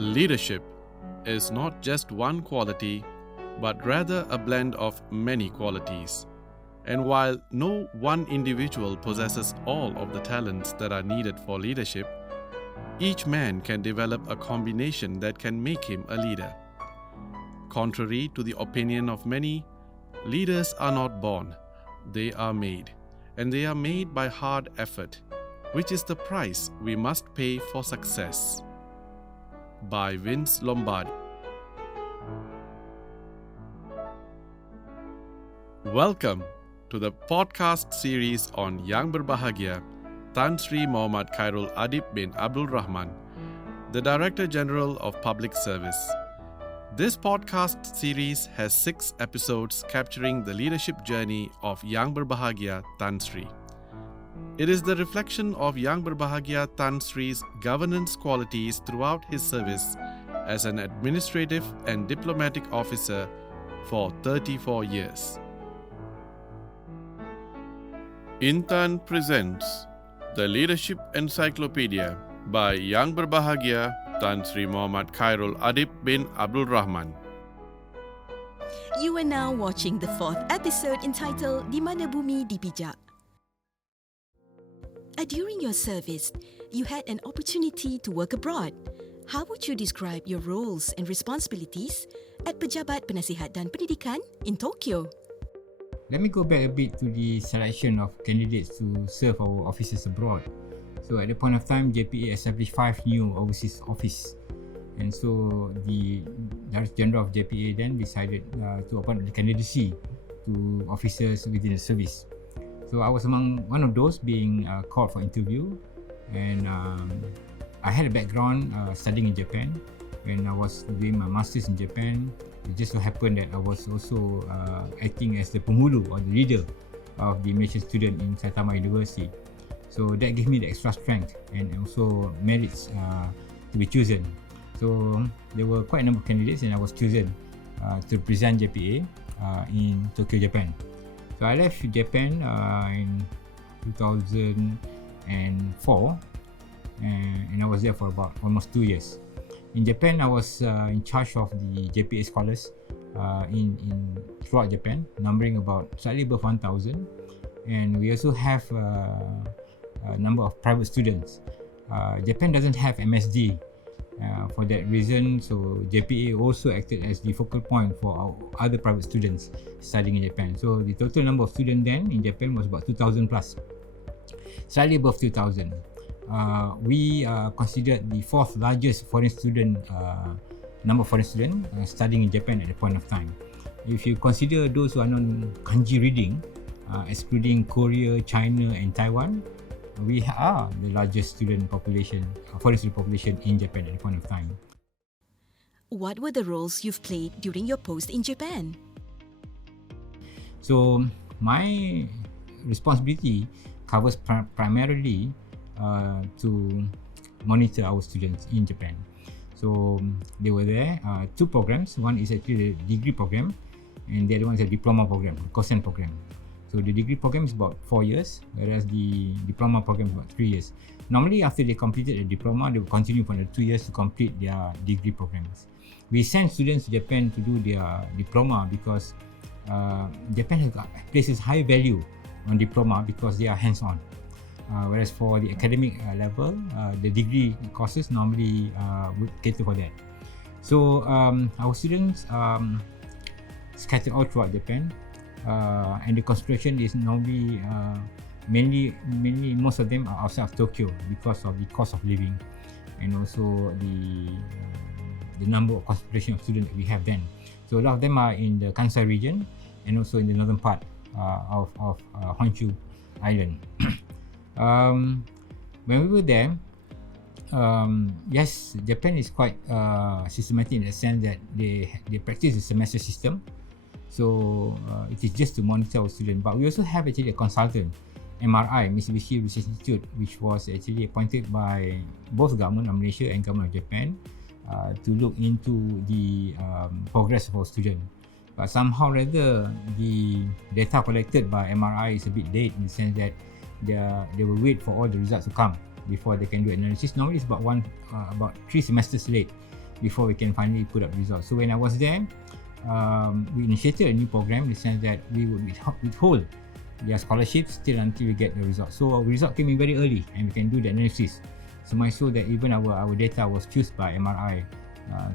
Leadership is not just one quality, but rather a blend of many qualities. And while no one individual possesses all of the talents that are needed for leadership, each man can develop a combination that can make him a leader. Contrary to the opinion of many, leaders are not born, they are made. And they are made by hard effort, which is the price we must pay for success. By Vince Lombardi. Welcome to the podcast series on Yang Berbahagia, Tan Sri Muhammad Khairul Adib bin Abdul Rahman, the Director General of Public Service. This podcast series has 6 episodes capturing the leadership journey of Yang Berbahagia Tan Sri. It is the reflection of Yang Berbahagia Tan Sri's governance qualities throughout his service as an administrative and diplomatic officer for 34 years. Intan presents the Leadership Encyclopedia by Yang Berbahagia Tan Sri Muhammad Khairul Adib bin Abdul Rahman. You are now watching the 4th episode entitled Dimana Bumi Dipijak. During your service, you had an opportunity to work abroad. How would you describe your roles and responsibilities at Pejabat Penasihat dan Pendidikan in Tokyo? Let me go back a bit to the selection of candidates to serve our offices abroad. So at the point of time, JPA established 5 new overseas offices. And so the Director General of JPA then decided to appoint the candidacy to officers within the service. So I was among one of those being called for interview, and I had a background studying in Japan. When I was doing my masters in Japan, it just so happened that I was also acting as the penghulu or the leader of the Malaysian student in Saitama University. So that gave me the extra strength and also merits to be chosen. So there were quite a number of candidates, and I was chosen to represent JPA in Tokyo, Japan. So I left Japan in 2004, and I was there for about almost 2 years. In Japan, I was in charge of the JPA scholars in throughout Japan, numbering about slightly above 1,000, and we also have a number of private students. Japan doesn't have MSD. For that reason, so JPA also acted as the focal point for our other private students studying in Japan. So the total number of students then in Japan was about 2,000 plus, slightly above 2,000. We considered the 4th largest foreign student number of foreign students studying in Japan at the point of time. If you consider those who are non-kanji reading, excluding Korea, China and Taiwan, we are the largest student population, foreign student population in Japan at the point of time. What were the roles you've played during your post in Japan? So my responsibility covers primarily to monitor our students in Japan. So they were there, 2 programs. One is actually the degree program, and the other one is a diploma program, the COSEN program. So the degree program is about 4 years, whereas the diploma program is about 3 years. Normally, after they completed the diploma, they will continue for another 2 years to complete their degree programs. We send students to Japan to do their diploma because Japan places high value on diploma because they are hands-on. Whereas for the academic level, the degree courses normally would cater for that. So our students scattered all throughout Japan. And the concentration is normally mainly most of them are outside of Tokyo because of the cost of living and also the number of concentration of students that we have then. So a lot of them are in the Kansai region and also in the northern part of Honshu Island. When we were there, yes, Japan is quite systematic in the sense that they practice the semester system. So it is just to monitor our students, but we also have actually a consultant, MRI, Mitsubishi Research Institute, which was actually appointed by both government of Malaysia and government of Japan to look into the progress of our students. But somehow rather, the data collected by MRI is a bit late in the sense that they will wait for all the results to come before they can do analysis. Normally it's about 3 semesters late. before we can finally put up results. So when I was there, we initiated a new program in the sense that we would withhold their scholarships till until we get the result. So our result came in very early and we can do the analysis. So much so that even our data was chosen by MRI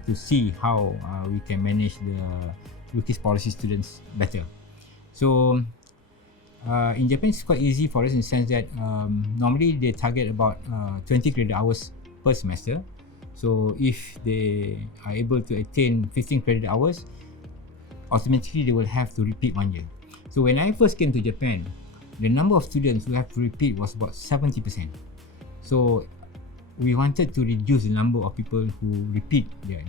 to see how we can manage the Rookies Policy students better. So in Japan, it's quite easy for us in the sense that normally they target about 20 credit hours per semester. So if they are able to attain 15 credit hours, automatically they will have to repeat 1 year. So when I first came to Japan, the number of students who have to repeat was about 70%. So we wanted to reduce the number of people who repeat their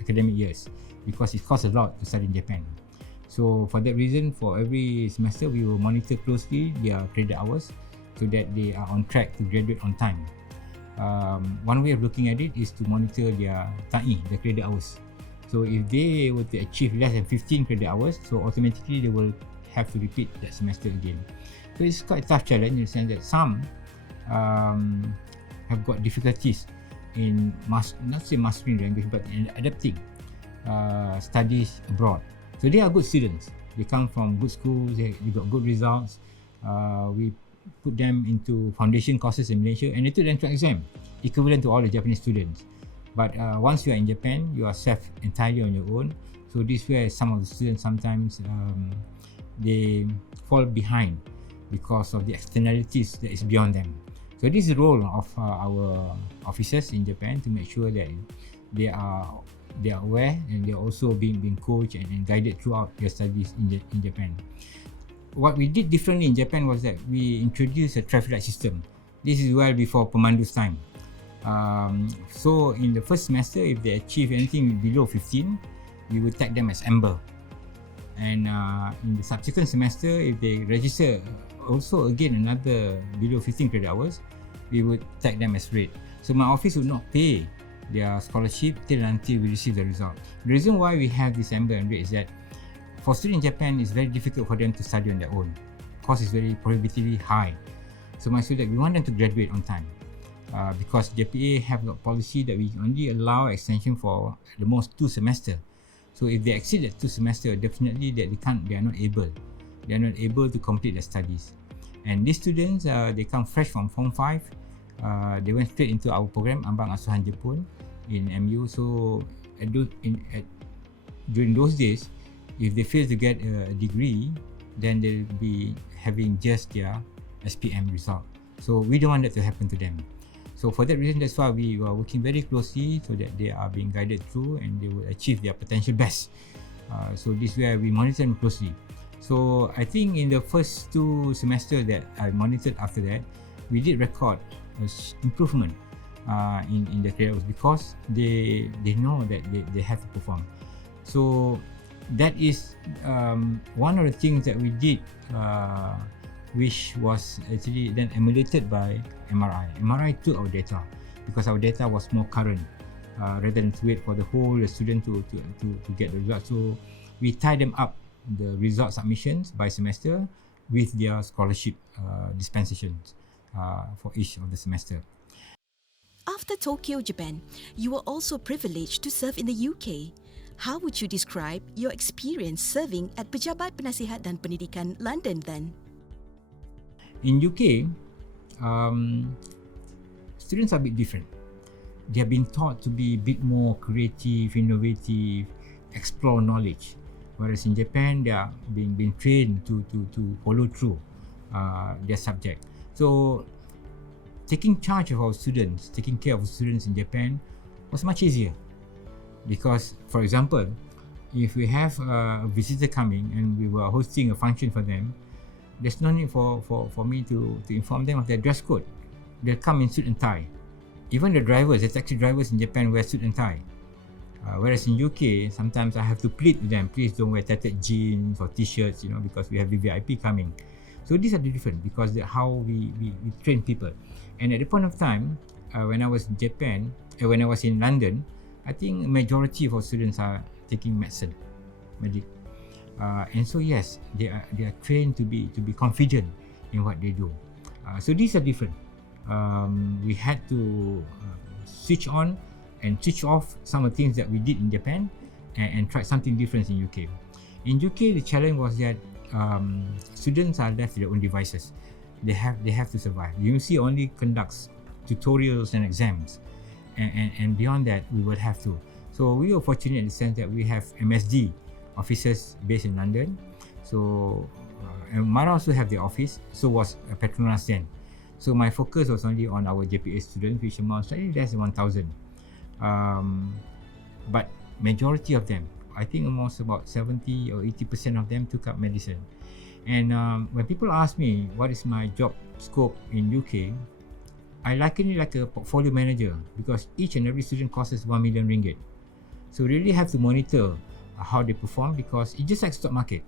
academic years because it costs a lot to study in Japan. So for that reason, for every semester, we will monitor closely their credit hours so that they are on track to graduate on time. One way of looking at it is to monitor their TAI, the credit hours. So if they were to achieve less than 15 credit hours, so automatically they will have to repeat that semester again. So it's quite a tough challenge in the sense that some have got difficulties in not say mastering language, but in adapting studies abroad. So they are good students. They come from good schools. They got good results. We put them into foundation courses in Malaysia, and they took the entrance exam, equivalent to all the Japanese students. But once you are in Japan, you are set entirely on your own. So this is where some of the students sometimes they fall behind because of the externalities that is beyond them. So this is the role of our officers in Japan to make sure that they are aware and they are also being coached and guided throughout their studies in Japan. What we did differently in Japan was that we introduced a traffic light system. This is well before Pemandu's time. So in the first semester, if they achieve anything below 15, we would tag them as amber. And in the subsequent semester, if they register also again another below 15 credit hours, we would tag them as red. So my office would not pay their scholarship till until we receive the result. The reason why we have this amber and red is that for students in Japan, it's very difficult for them to study on their own. Cost is very prohibitively high. So much so that we want them to graduate on time. Because KPPA have a policy that we only allow extension for the most 2 semesters. So if they exceed that 2 semesters, definitely that they are not able to complete their studies. And these students, they come fresh from Form 5. They went straight into our program, Ambang Asuhan Jepun in MU. So during those days, if they fail to get a degree, then they'll be having just their SPM result. So we don't want that to happen to them. So for that reason, that's why we are working very closely so that they are being guided through and they will achieve their potential best. So this is where we monitor them closely. So I think in the first 2 semesters that I monitored after that, we did record improvement in their careers because they know that they have to perform. So that is one of the things that we did, which was actually then emulated by MRI. MRI took our data because our data was more current rather than to wait for the whole student to get the results. So we tie them up the result submissions by semester with their scholarship dispensations for each of the semester. After Tokyo, Japan, you were also privileged to serve in the UK. How would you describe your experience serving at Pejabat Penasihat dan Pendidikan London then? In UK, students are a bit different. They have been taught to be a bit more creative, innovative, explore knowledge. Whereas in Japan, they are being trained to follow through their subject. So taking charge of our students, taking care of students in Japan was much easier. Because, for example, if we have a visitor coming and we were hosting a function for them, there's no need for me to inform them of their dress code. They'll come in suit and tie. Even the drivers, the taxi drivers in Japan wear suit and tie. Whereas in UK, sometimes I have to plead with them, please don't wear tattered jeans or t-shirts, because we have the VIP coming. So these are the different because how we train people. And at the point of time, when I was in Japan, when I was in London, I think a majority of our students are taking medicine, medic, and so yes, they are trained to be confident in what they do. So these are different. We had to switch on and switch off some of the things that we did in Japan and try something different in UK. In UK, the challenge was that students are left with their own devices. They have to survive. The university only conducts tutorials and exams, and beyond that, we will have to. So we were fortunate in the sense that we have MSD offices based in London. So and Mara also have their office. So was Petronas then. So my focus was only on our JPA students, which amount slightly less than 1,000. But majority of them, I think almost about 70 or 80% of them took up medicine. And when people ask me what is my job scope in UK, I liken it like a portfolio manager, because each and every student costs 1 million ringgit. So really have to monitor how they perform, because it's just like stock market.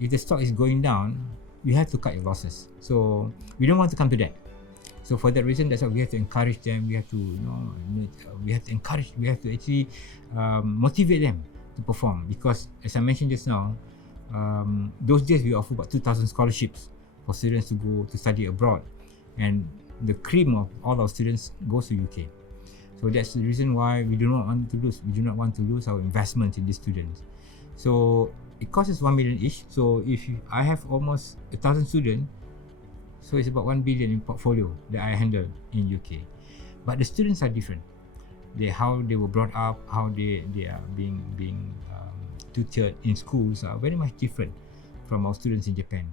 If the stock is going down, you have to cut your losses. So we don't want to come to that. So for that reason, that's why we have to encourage them. We have to, we have to actually motivate them to perform. Because as I mentioned just now, those days we offer about 2,000 scholarships for students to go to study abroad, and the cream of all our students goes to UK. So that's the reason why we do not want to lose. We do not want to lose our investment in these students. So it costs us 1 million each. So if I have almost 1,000 students, so it's about 1 billion in portfolio that I handle in UK. But the students are different. How they were brought up, how they are being tutored in schools are very much different from our students in Japan.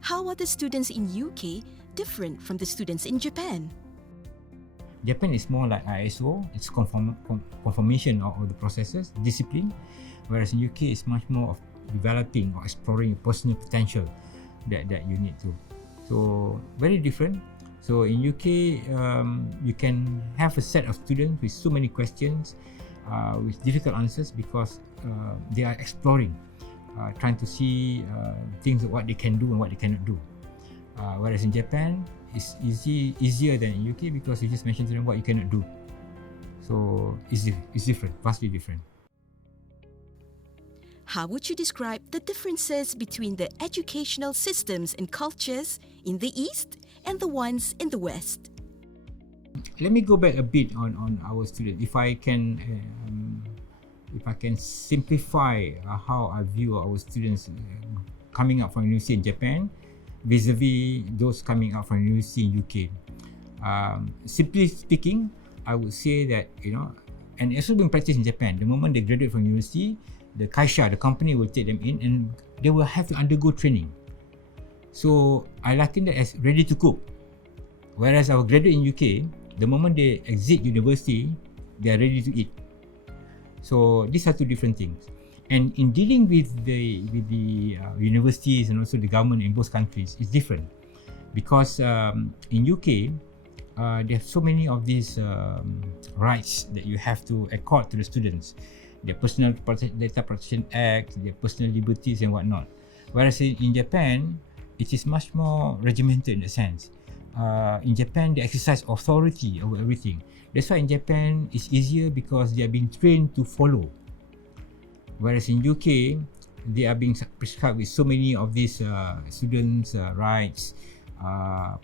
How are the students in UK different from the students in Japan? Japan is more like ISO. It's confirmation of the processes, discipline, whereas in UK it's much more of developing or exploring personal potential that you need to. So very different. So in UK, you can have a set of students with so many questions, with difficult answers, because they are exploring, trying to see things what they can do and what they cannot do. Whereas in Japan, it's easier than in UK, because you just mentioned to them what you cannot do. So it's different, vastly different. How would you describe the differences between the educational systems and cultures in the East and the ones in the West? Let me go back a bit on our students. If I can simplify how I view our students coming up from university in Japan vis-a-vis those coming out from university in UK. Simply speaking, I would say that, and it's also being practiced in Japan. The moment they graduate from university, the Kaisha, the company, will take them in and they will have to undergo training. So I liken that as ready to cook. Whereas our graduate in UK, the moment they exit university, they are ready to eat. So these are two different things. And in dealing with the universities and also the government in both countries, it's different. Because in UK, they have so many of these rights that you have to accord to the students. Their Personal Data Protection Act, their personal liberties and whatnot. Whereas in Japan, it is much more regimented in a sense. In Japan, they exercise authority over everything. That's why in Japan, it's easier because they are being trained to follow. Whereas in UK, they are being prescribed with so many of these students' rights,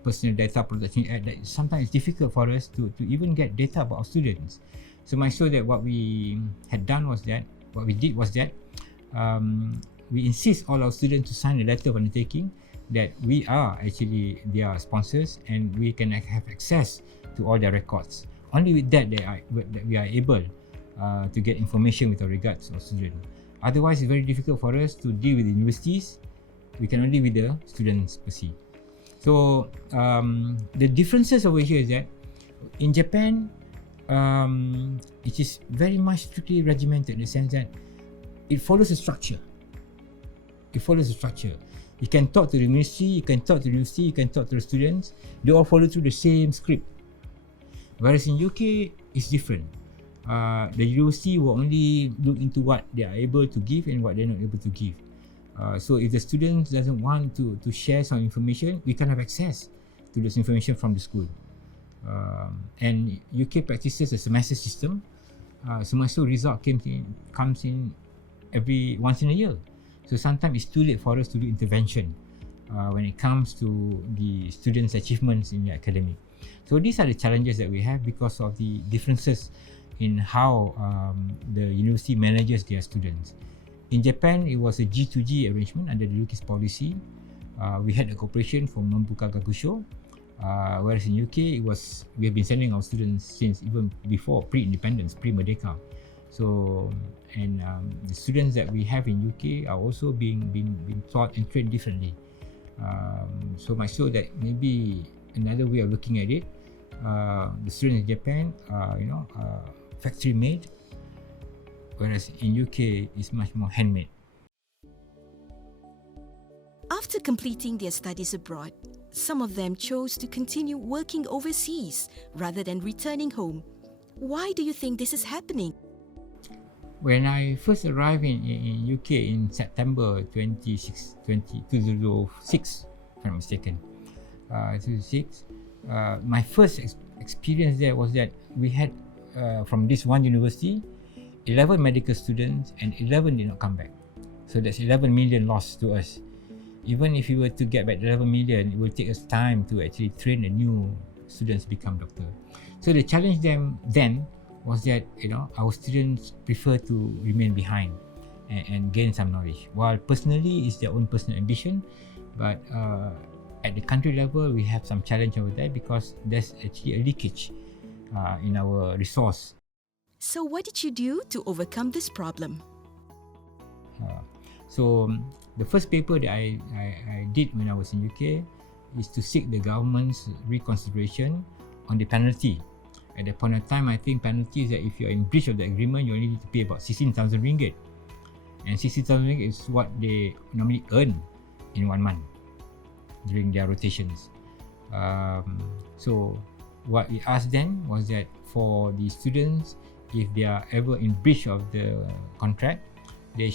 Personal Data Protection Act, that sometimes it's difficult for us to even get data about our students. So I saw that what we did was that we insist all our students to sign a letter of undertaking that we are actually their sponsors and we can have access to all their records. Only with that we are able to get information with regards to our students. Otherwise, it's very difficult for us to deal with the universities. We can only with the students per se. So the differences over here is that in Japan, it is very much strictly regimented in the sense that it follows a structure. You can talk to the ministry, you can talk to the university, you can talk to the students. They all follow through the same script. Whereas in UK, it's different. The university will only look into what they are able to give and what they're not able to give. So if the student doesn't want to share some information, we can have access to this information from the school. And UK practices a semester system. Semester result comes in every once in a year. So sometimes it's too late for us to do intervention when it comes to the students' achievements in the academic. So these are the challenges that we have because of the differences in how the university manages their students. In Japan, it was a G2G arrangement under the UK's policy. We had a cooperation from Mambuka Gakusho, whereas in UK, we have been sending our students since even before pre-independence, pre-Merdeka. So, and the students that we have in UK are also being taught and trained differently. So might show that maybe another way of looking at it, the students in Japan are, factory made, whereas in UK it's much more handmade. After completing their studies abroad, some of them chose to continue working overseas rather than returning home. Why do you think this is happening? When I first arrived in UK in September 2006, if I'm not mistaken, 2006, my first experience there was that we had, from this one university, 11 medical students and 11 did not come back. So that's 11 million lost to us. Even if we were to get back 11 million, it will take us time to actually train the new students to become doctor. So the challenge then was that our students prefer to remain behind and gain some knowledge. While personally it's their own personal ambition, but at the country level we have some challenge over there because there's actually a leakage in our resource. So what did you do to overcome this problem? So the first paper that I did when I was in UK is to seek the government's reconsideration on the penalty. At that point of time, I think penalty is that if you're in breach of the agreement, you only need to pay about 16,000 ringgit. And 16,000 ringgit is what they normally earn in 1 month during their rotations. So what we asked then was that for the students, if they are ever in breach of the contract, they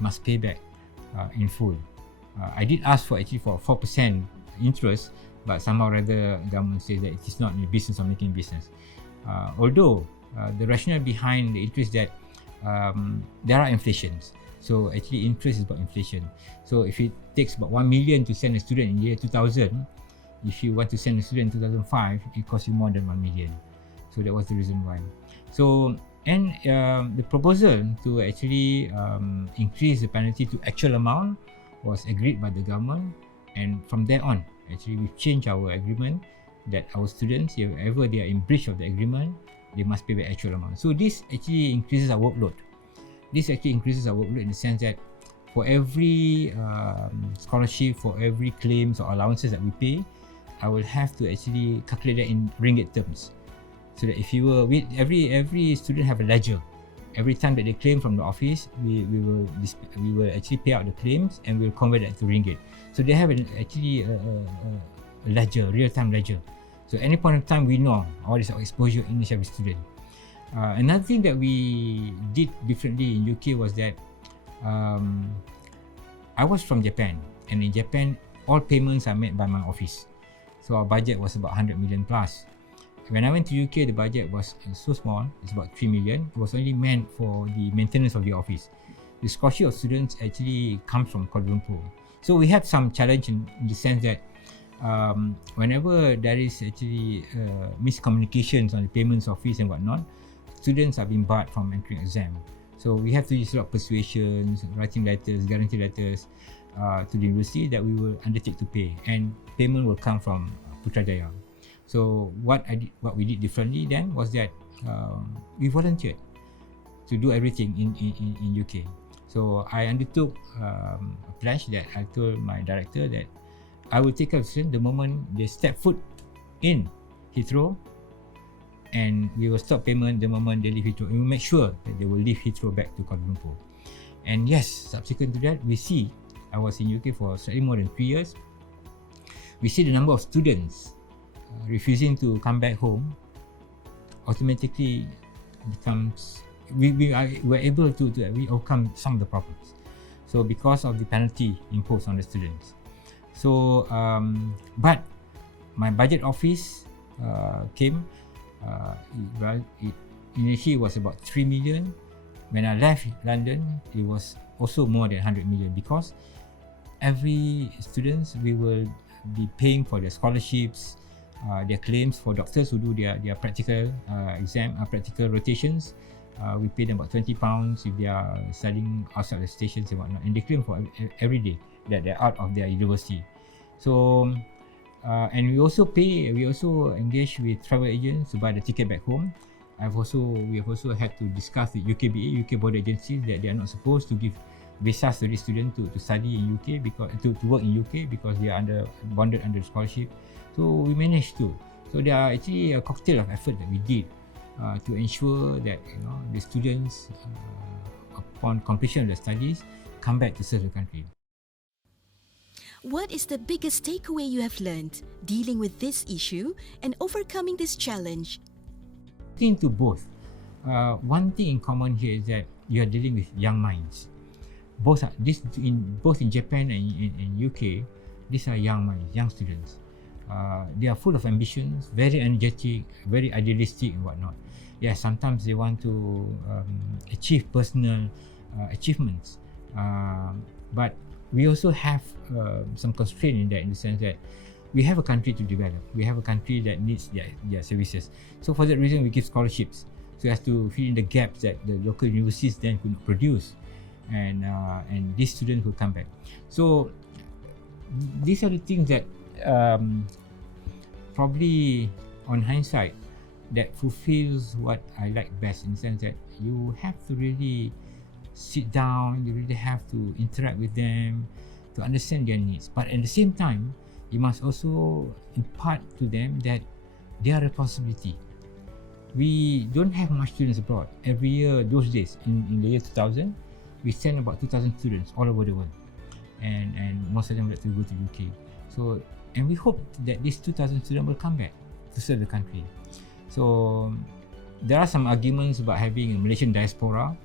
must pay back in full. I did ask for 4% interest, but somehow rather government says that it is not in the business of making business. Although the rationale behind the interest that there are inflations. So actually interest is about inflation. So if it takes about 1 million to send a student in the year 2000, if you want to send a student in 2005, it costs you more than 1 million. So that was the reason why. So and the proposal to actually increase the penalty to actual amount was agreed by the government, and from there on, actually we've changed our agreement that our students, if ever they are in breach of the agreement, they must pay the actual amount. So this actually increases our workload. This actually increases our workload in the sense that for every scholarship, for every claims or allowances that we pay, I will have to actually calculate that in ringgit terms. So that if you were with every student have a ledger. Every time that they claim from the office, we will actually pay out the claims and we'll convert that to ringgit. So they have actually a ledger, real-time ledger. So any point of time we know what is our exposure in each every student. Another thing that we did differently in UK was that I was from Japan, and in Japan all payments are made by my office. So our budget was about 100 million plus. When I went to UK, the budget was so small, it's about 3 million. It was only meant for the maintenance of the office. The scholarship of students actually comes from Kuala Lumpur. So we had some challenge in the sense that whenever there is actually miscommunications on the payments of fees and whatnot, students are being barred from entering exam. So we have to use a lot of persuasions, writing letters, guarantee letters to the university that we will undertake to pay, and payment will come from Putrajaya. So what we did differently then was that we volunteered to do everything in UK. So I undertook a pledge that I told my director that I will take care of students the moment they step foot in Heathrow, and we will stop payment the moment they leave Heathrow. We will make sure that they will leave Heathrow back to Kuala Lumpur. And yes, subsequent to that, we see, I was in UK for slightly more than 3 years, we see the number of students refusing to come back home automatically becomes, we were able to overcome some of the problems. So because of the penalty imposed on the students. So but my budget office came, initially it was about 3 million. When I left London, it was also more than 100 million, because every students we will be paying for their scholarships, their claims for doctors who do their practical practical rotations. We pay them about £20 if they are studying outside the stations and whatnot, and they claim for every day that they're out of their university. So, and we also engage with travel agents to buy the ticket back home. We have also had to discuss with UKBA, UK border agencies, that they are not supposed to give visas to these students to study in UK because to work in UK because they are bonded under scholarship. So we managed to. So there are actually a cocktail of effort that we did to ensure that the students, upon completion of their studies, come back to serve the country. What is the biggest takeaway you have learned dealing with this issue and overcoming this challenge? To both, one thing in common here is that you are dealing with young minds. Both in Japan and in UK, these are young minds, young students. They are full of ambitions, very energetic, very idealistic and whatnot. Yeah, sometimes they want to achieve personal achievements, but we also have some constraint in that, in the sense that we have a country to develop. We have a country that needs their services. So for that reason, we give scholarships so as to fill in the gaps that the local universities then could not produce, and these students will come back. So these are the things that probably on hindsight that fulfills what I like best, in the sense that you have to really sit down, you really have to interact with them to understand their needs, but at the same time you must also impart to them that they are a responsibility. We don't have much students abroad. Every year, those days, in the year 2000, we sent about 2,000 students all over the world, and most of them would like to go to UK. So, and we hope that these 2,000 students will come back to serve the country. So there are some arguments about having a Malaysian diaspora,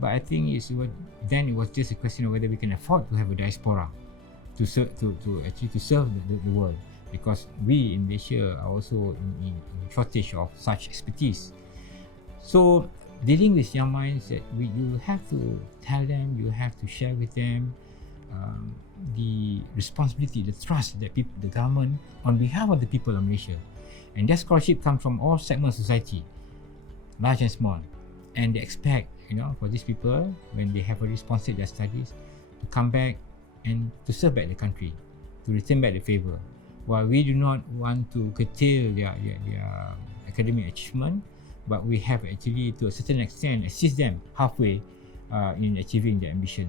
but I think it was just a question of whether we can afford to have a diaspora to serve the world, because we in Malaysia are also in shortage of such expertise. So dealing with young minds, that you have to tell them, you have to share with them the responsibility, the trust that the government, on behalf of the people of Malaysia, and that scholarship comes from all segments of society, large and small, and they expect for these people, when they have already sponsored their studies, to come back and to serve back the country, to return back the favour. While we do not want to curtail their academic achievement, but we have actually, to a certain extent, assist them halfway in achieving their ambition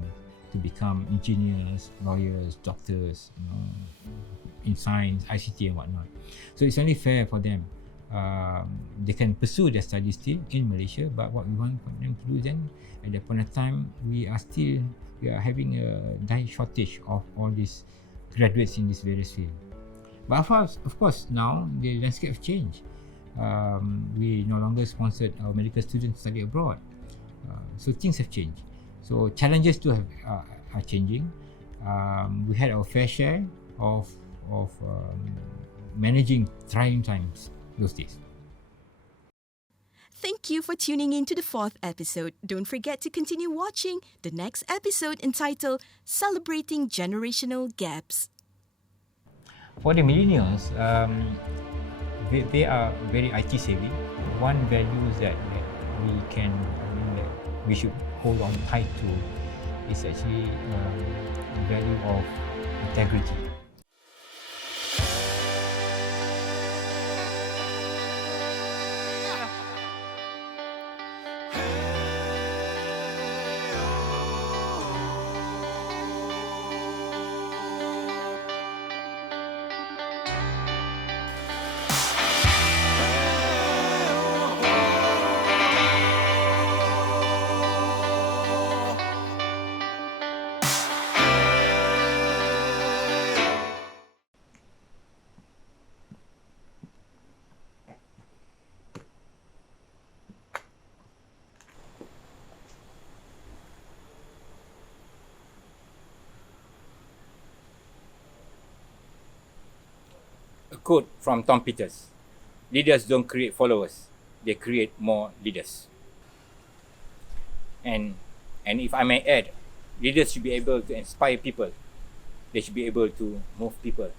to become engineers, lawyers, doctors, in science, ICT and whatnot. So it's only fair for them. They can pursue their studies still in Malaysia, but what we want for them to do then, at that point of time, we are having a dire shortage of all these graduates in this various field. But of course, now the landscape has changed. We no longer sponsored our medical students to study abroad, so things have changed. So challenges too are changing. We had our fair share of managing trying times those days. Thank you for tuning in to the 4th episode. Don't forget to continue watching the next episode entitled Celebrating Generational Gaps. For the millennials, they are very IT savvy. One value that we should hold on tight to is actually the value of integrity. A quote from Tom Peters: "Leaders don't create followers, they create more leaders." And if I may add, leaders should be able to inspire people. They should be able to move people.